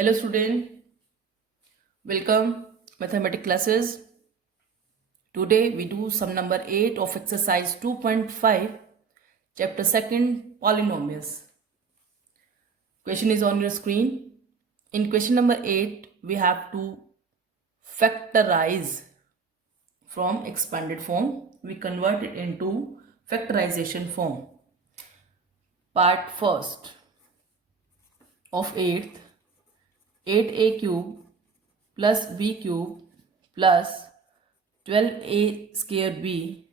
Hello student, welcome mathematics classes. Today we do sum number 8 of exercise 2.5 chapter 2nd polynomials. Question is on your screen. In question number 8 we have to factorize from expanded form. We convert it into factorization form. Part first of 8th, 8a cube plus b cube plus 12a square b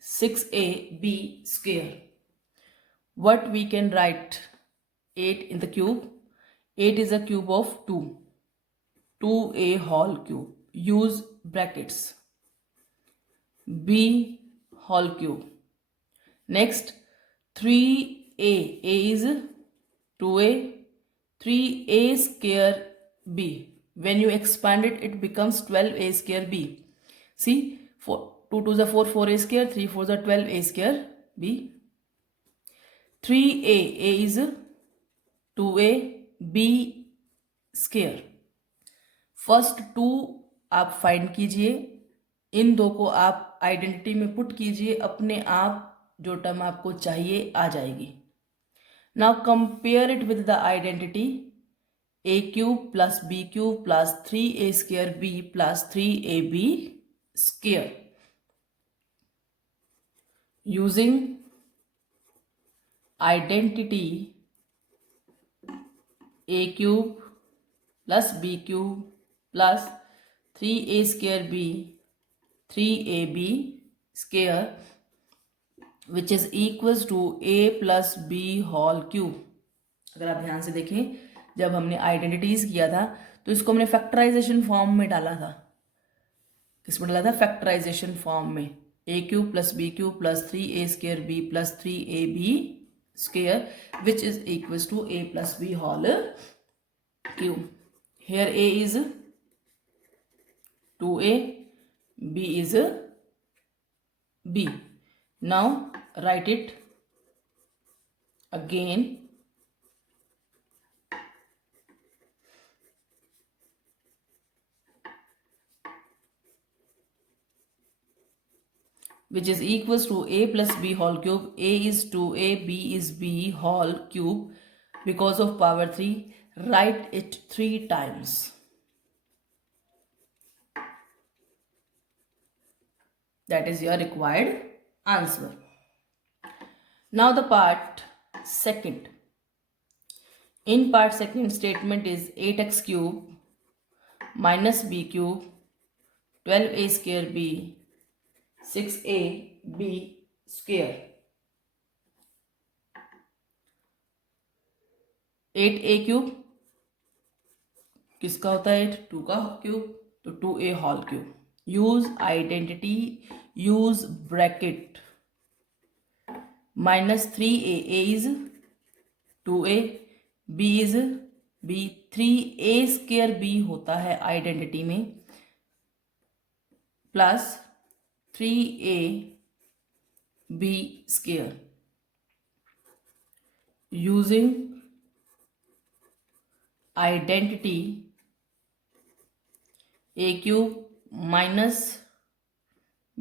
6ab square. What we can write 8 in the cube? 8 is a cube of 2. 2a whole cube. Use brackets. b whole cube. Next 3a. A is 2a. 3a square b. When you expand it, it becomes 12a square b. See, 2 to the 4, 4a square, 3 4 the 12a square b. 3a, a is 2a, b square. First 2 आप find कीजिए, इन दो को आप identity में put कीजिए, अपने आप जो टर्म आपको चाहिए आ जाएगी. Now compare it with the identity a cube plus b cube plus 3a square b plus 3ab square. Using identity a cube plus b cube plus 3a square b 3ab square which is equals to a plus b whole cube. अगर आप ध्यान से देखें, जब हमने identities किया था तो इसको हमने फैक्टराइजेशन फॉर्म में डाला था. किस में डाला था? फैक्टराइजेशन फॉर्म में. a cube plus b cube plus 3a square b plus 3ab square which is equals to a plus b whole cube. Here a is 2a, b is b. Now write it again. Which is equals to a plus b whole cube. A is 2a, b is b whole cube. Because of power 3, write it 3 times. That is your required answer. Now the part second. In part second, statement is 8x cube minus b cube 12a square b 6ab square. 8a cube किसका होता है? 2 का cube, तो 2a whole cube. Use identity, use bracket. Minus 3a, a is 2a, b is b. 3a square b होता है identity में, plus 3a b square. Using identity a cube minus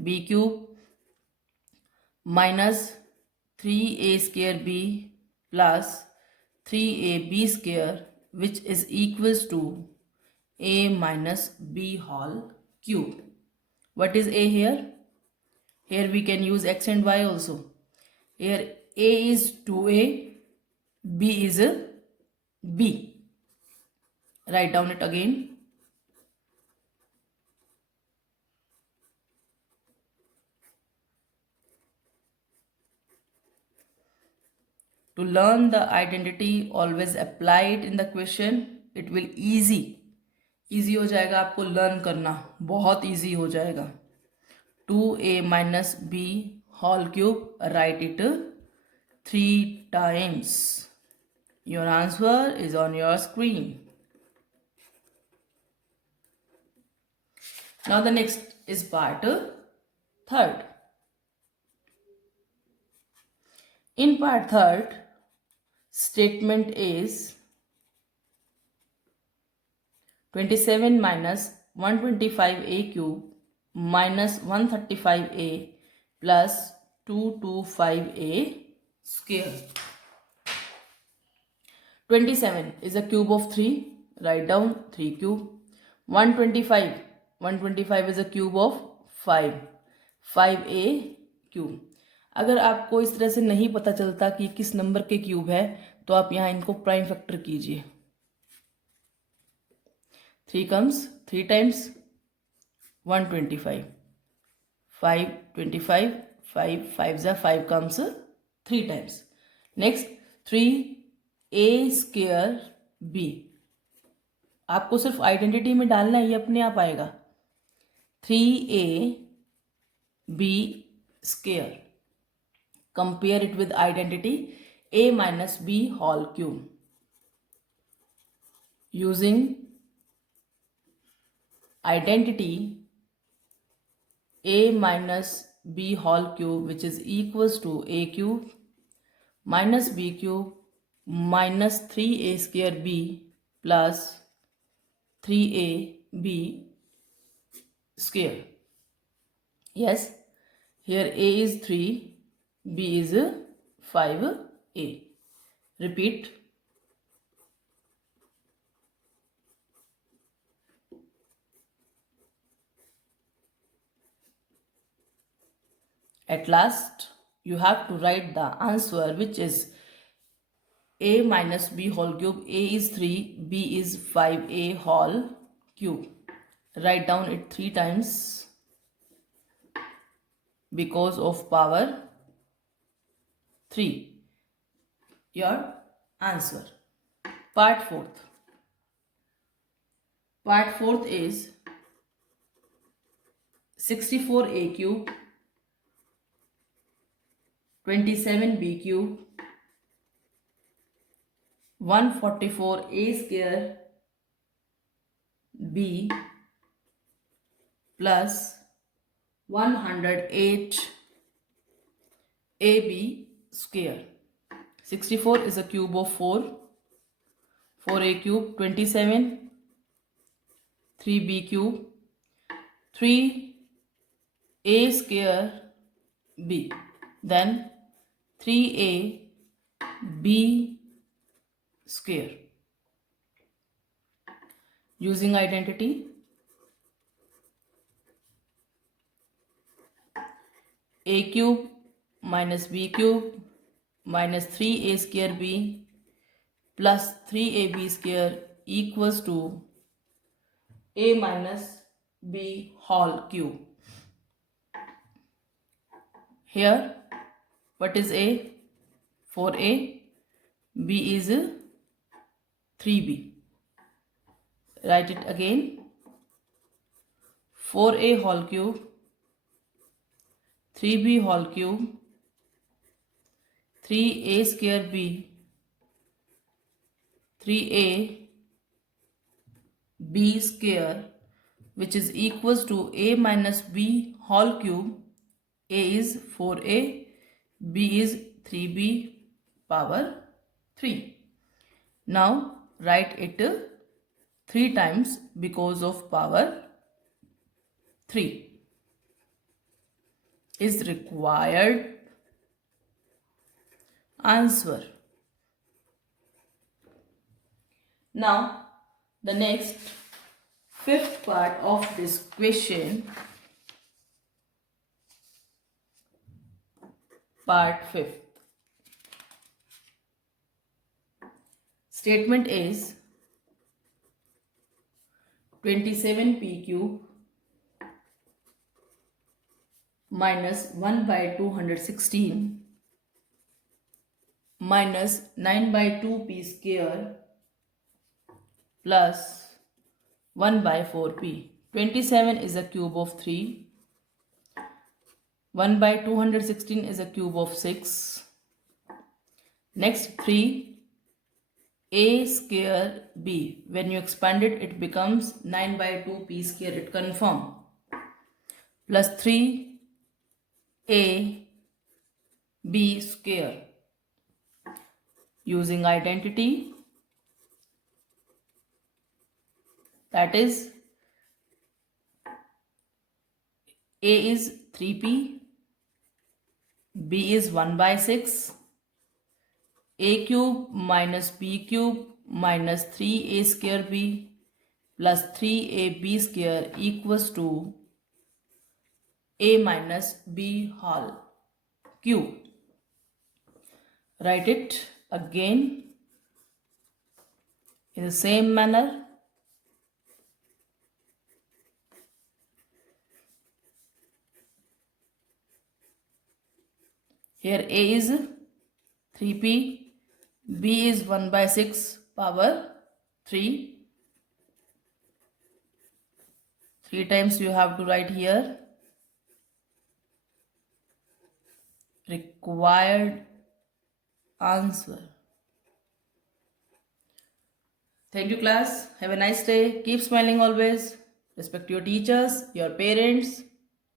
b cube minus 3a square b plus 3ab square which is equals to a minus b whole cube. What is a here? Here we can use x and y also. Here a is 2a, b is b. Write down it again. To learn the identity, always apply it in the question. It will easy हो जाएगा आपको learn करना, बहुत easy हो जाएगा. 2a minus b whole cube, write it 3 times. Your answer is on your screen. Now the next is part third. In part third, statement is 27 minus 125a cube minus 135a plus 225a square. 27 is a cube of 3. Write down 3 cube. 125 is a cube of 5. 5a cube. अगर आपको इस तरह से नहीं पता चलता कि किस नंबर के क्यूब है तो आप यहाँ इनको प्राइम फैक्टर कीजिए. 3 comes 3 times 125. 525. 5 5 जा 5 comes 3 times. Next 3a square b. आपको सिर्फ आइडेंटिटी में डालना है, ये अपने आप आएगा. 3a b square. Compare it with identity a minus b whole cube. Using identity a minus b whole cube, which is equals to a cube minus b cube minus 3a square b plus 3ab square. Yes, here a is 3, b is 5a. Repeat. At last, you have to write the answer, which is a minus b whole cube. A is 3, b is 5a whole cube. Write down it 3 times because of power 3. Your answer. Part 4th. Part 4th is 64a cube, 27b cube, 144a square b plus 108 ab square. 64 is a cube of 4. 4a cube, 27, 3b cube, 3a square b, then 3a b square. Using identity, a cube minus b cube minus 3a square b plus 3ab square equals to a minus b whole cube. Here, what is a? 4a. B is 3b. Write it again. 4a whole cube, 3b whole cube, 3a square b, 3a b square, which is equals to a minus b whole cube. A is 4a, b is 3b power 3. Now write it 3 times because of power 3 is required answer. Now the next 5th part of this question, part 5th. Statement is 27p cube minus 1 by 216 minus 9 by 2p square plus 1 by 4p. 27 is a cube of 3. 1 by 216 is a cube of 6. Next 3 a square b. When you expand it, it becomes 9 by 2p square. It confirm. Plus 3 a b square. Using identity, that is A is 3p, B is 1 by 6, a cube minus b cube minus 3a square b plus 3ab square equals to a minus b whole cube. Write it again in the same manner. Here a is 3p, b is 1 by 6 power 3. 3 times you have to write here. Required answer. Thank you, class. Have a nice day. Keep smiling always. Respect your teachers, your parents.